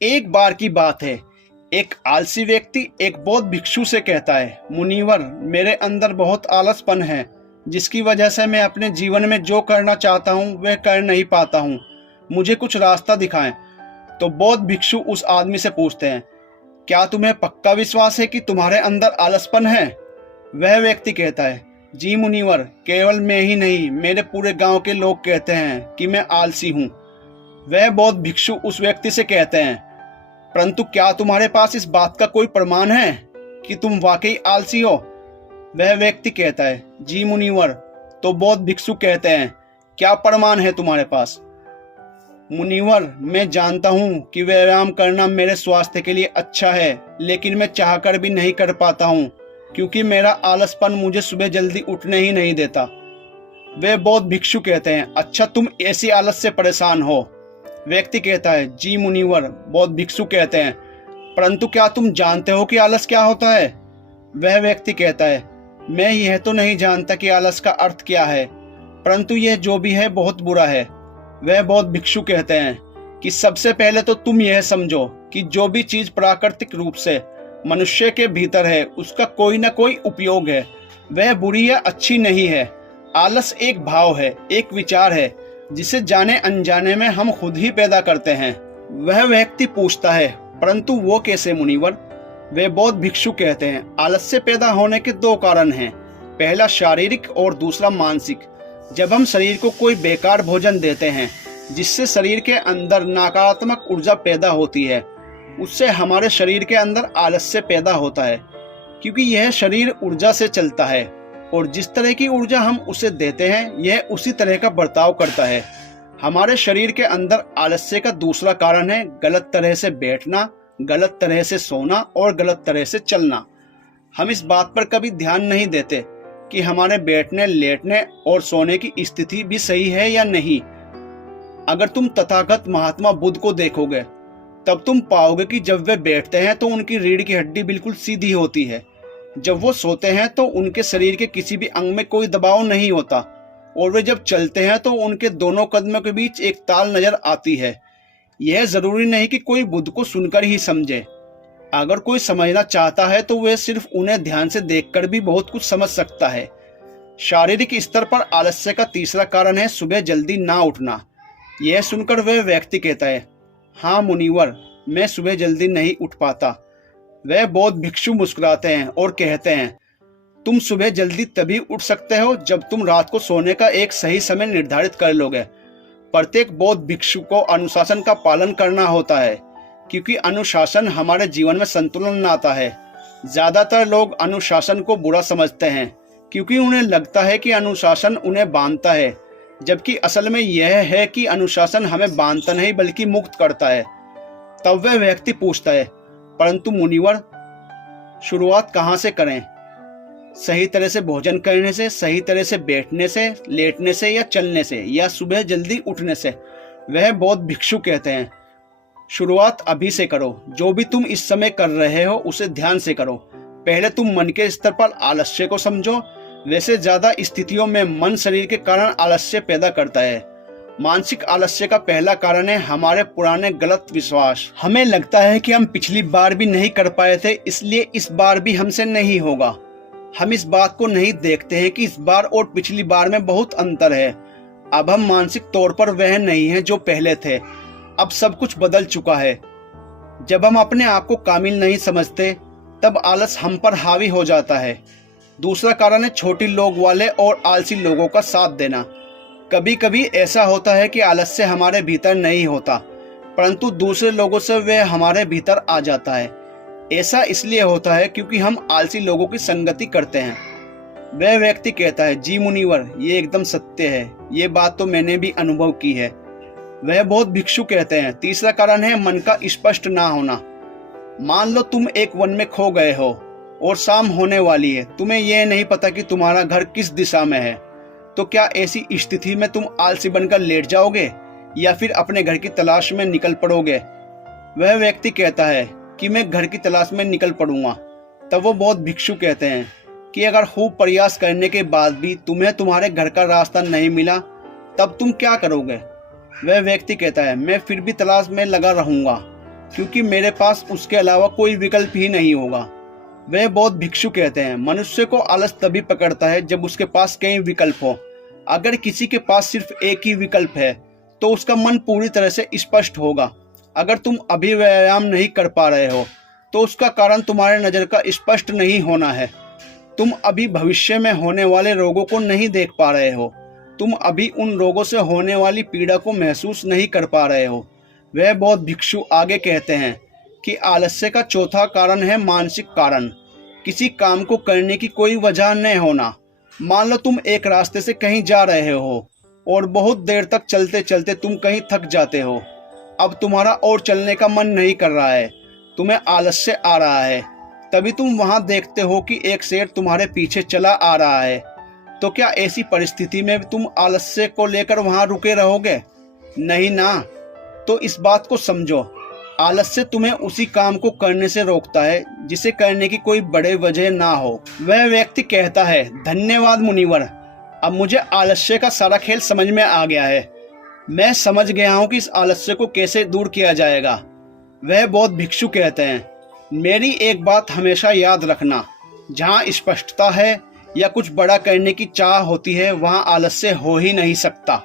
एक बार की बात है, एक आलसी व्यक्ति एक बौद्ध भिक्षु से कहता है, मुनिवर, मेरे अंदर बहुत आलसपन है, जिसकी वजह से मैं अपने जीवन में जो करना चाहता हूँ वह कर नहीं पाता हूँ। मुझे कुछ रास्ता दिखाएं। तो बौद्ध भिक्षु उस आदमी से पूछते हैं, क्या तुम्हें पक्का विश्वास है कि तुम्हारे अंदर आलसपन है? वह व्यक्ति कहता है, जी मुनिवर, केवल मैं ही नहीं, मेरे पूरे गांव के लोग कहते हैं कि मैं आलसी हूँ। वह बौद्ध भिक्षु उस व्यक्ति से कहते हैं, परंतु क्या तुम्हारे पास इस बात का कोई प्रमाण है कि तुम वाकई आलसी हो? वह व्यक्ति कहता है, जी मुनिवर। तो बौद्ध भिक्षु कहते हैं, क्या प्रमाण है तुम्हारे पास? मुनिवर, मैं जानता हूँ कि व्यायाम करना मेरे स्वास्थ्य के लिए अच्छा है, लेकिन मैं चाहकर भी नहीं कर पाता हूँ, क्योंकि मेरा आलसपन मुझे सुबह जल्दी उठने ही नहीं देता। वे बौद्ध भिक्षु कहते हैं, अच्छा, तुम ऐसी आलस से परेशान हो? व्यक्ति कहता है, जी मुनिवर। बौद्ध भिक्षु कहते हैं, परंतु क्या तुम जानते हो कि आलस क्या होता है? वह व्यक्ति कहता है, मैं यह तो नहीं जानता कि आलस का अर्थ क्या है, परंतु यह जो भी है बहुत बुरा है। वह बौद्ध भिक्षु कहते हैं कि सबसे पहले तो तुम यह समझो कि जो भी चीज प्राकृतिक रूप से मनुष्य के भीतर है उसका कोई ना कोई उपयोग है, वह बुरी या अच्छी नहीं है। आलस एक भाव है, एक विचार है, जिसे जाने अनजाने में हम खुद ही पैदा करते हैं। वह व्यक्ति पूछता है, परंतु वो कैसे मुनिवर? वे बौद्ध भिक्षु कहते हैं, आलस से पैदा होने के दो कारण हैं, पहला शारीरिक और दूसरा मानसिक। जब हम शरीर को कोई बेकार भोजन देते हैं जिससे शरीर के अंदर नकारात्मक ऊर्जा पैदा होती है, उससे हमारे शरीर के अंदर आलस्य पैदा होता है, क्योंकि यह शरीर ऊर्जा से चलता है और जिस तरह की ऊर्जा हम उसे देते हैं यह उसी तरह का बर्ताव करता है। हमारे शरीर के अंदर आलस्य का दूसरा कारण है गलत तरह से बैठना, गलत तरह से सोना और गलत तरह से चलना। हम इस बात पर कभी ध्यान नहीं देते कि हमारे बैठने, लेटने और सोने की स्थिति भी सही है या नहीं। अगर तुम तथागत महात्मा बुद्ध को देखोगे तब तुम पाओगे कि जब वे बैठते हैं तो उनकी रीढ़ की हड्डी बिल्कुल सीधी होती है, जब वो सोते हैं तो उनके शरीर के किसी भी अंग में कोई दबाव नहीं होता, और वे जब चलते हैं तो उनके दोनों कदमों के बीच एक ताल नजर आती है। यह जरूरी नहीं कि कोई बुद्ध को सुनकर ही समझे। अगर कोई समझना चाहता है तो वह सिर्फ उन्हें ध्यान से देखकर भी बहुत कुछ समझ सकता है। शारीरिक स्तर पर आलस्य का तीसरा कारण है सुबह जल्दी ना उठना। यह सुनकर वह व्यक्ति कहता है, हाँ मुनिवर, मैं सुबह जल्दी नहीं उठ पाता। वह बौद्ध भिक्षु मुस्कुराते हैं और कहते हैं, तुम सुबह जल्दी तभी उठ सकते हो जब तुम रात को सोने का एक सही समय निर्धारित कर लोगे। प्रत्येक बौद्ध भिक्षु को अनुशासन का पालन करना होता है, क्योंकि अनुशासन हमारे जीवन में संतुलन लाता है। ज्यादातर लोग अनुशासन को बुरा समझते हैं क्योंकि उन्हें लगता है कि अनुशासन उन्हें बांधता है, जबकि असल में यह है कि अनुशासन हमें बांधता नहीं बल्कि मुक्त करता है। तब वह व्यक्ति पूछता है, परंतु मुनिवर, शुरुआत कहाँ से करें? सही तरह से भोजन करने से, सही तरह से बैठने से, लेटने से या चलने से, या सुबह जल्दी उठने से? वह बौद्ध भिक्षु कहते हैं, शुरुआत अभी से करो। जो भी तुम इस समय कर रहे हो उसे ध्यान से करो। पहले तुम मन के स्तर पर आलस्य को समझो। वैसे ज्यादा स्थितियों में मन शरीर के कारण आलस्य पैदा करता है। मानसिक आलस्य का पहला कारण है हमारे पुराने गलत विश्वास। हमें लगता है कि हम पिछली बार भी नहीं कर पाए थे, इसलिए इस बार भी हमसे नहीं होगा। हम इस बात को नहीं देखते हैं कि इस बार और पिछली बार में बहुत अंतर है। अब हम मानसिक तौर पर वह नहीं है जो पहले थे। अब सब कुछ बदल चुका है। जब हम अपने आप को कामिल नहीं समझते तब आलस हम पर हावी हो जाता है। दूसरा कारण है छोटी लोग वाले और आलसी लोगों का साथ देना। कभी कभी ऐसा होता है कि आलस्य हमारे भीतर नहीं होता, परंतु दूसरे लोगों से वह हमारे भीतर आ जाता है। ऐसा इसलिए होता है क्योंकि हम आलसी लोगों की संगति करते हैं। वह व्यक्ति कहता है, जी मुनिवर, ये एकदम सत्य है, ये बात तो मैंने भी अनुभव की है। वह बहुत भिक्षु कहते हैं, तीसरा कारण है मन का स्पष्ट ना होना। मान लो तुम एक वन में खो गए हो और शाम होने वाली है, तुम्हें यह नहीं पता कि तुम्हारा घर किस दिशा में है, तो क्या ऐसी स्थिति में तुम आलसी बनकर लेट जाओगे या फिर अपने घर की तलाश में निकल पड़ोगे? वह व्यक्ति कहता है कि मैं घर की तलाश में निकल पड़ूंगा। तब वो बहुत भिक्षु कहते हैं कि अगर खूब प्रयास करने के बाद भी तुम्हें तुम्हारे घर का रास्ता नहीं मिला तब तुम क्या करोगे? वह व्यक्ति कहता है, मैं फिर भी तलाश में लगा रहूंगा। क्योंकि मेरे पास उसके अलावा कोई विकल्प ही नहीं होगा। वह बौद्ध भिक्षु कहते हैं, मनुष्य को आलस तभी पकड़ता है जब उसके पास कई विकल्प हो। अगर किसी के पास सिर्फ एक ही विकल्प है तो उसका मन पूरी तरह से स्पष्ट होगा। अगर तुम अभी व्यायाम नहीं कर पा रहे हो तो उसका कारण तुम्हारे नज़र का स्पष्ट नहीं होना है। तुम अभी भविष्य में होने वाले रोगों को नहीं देख पा रहे हो। तुम अभी उन रोगों से होने वाली पीड़ा को महसूस नहीं कर पा रहे हो। वह बौद्ध भिक्षु आगे कहते हैं कि आलस्य का चौथा कारण है मानसिक कारण। किसी काम को करने की कोई वजह न होना। मान लो तुम एक रास्ते से कहीं जा रहे हो और बहुत देर तक चलते चलते तुम कहीं थक जाते हो। अब तुम्हारा और चलने का मन नहीं कर रहा है, तुम्हें आलस्य आ रहा है। तभी तुम वहां देखते हो कि एक शेर तुम्हारे पीछे चला आ रहा है। तो क्या ऐसी परिस्थिति में तुम आलस्य को लेकर वहां रुके रहोगे? नहीं ना। तो इस बात को समझो, आलस्य तुम्हें उसी काम को करने से रोकता है जिसे करने की कोई बड़े वजह ना हो। वह व्यक्ति कहता है, धन्यवाद मुनिवर, अब मुझे आलस्य का सारा खेल समझ में आ गया है। मैं समझ गया हूँ कि इस आलस्य को कैसे दूर किया जाएगा। वह बौद्ध भिक्षु कहते हैं, मेरी एक बात हमेशा याद रखना, जहाँ स्पष्टता है या कुछ बड़ा करने की चाह होती है वहाँ आलस्य हो ही नहीं सकता।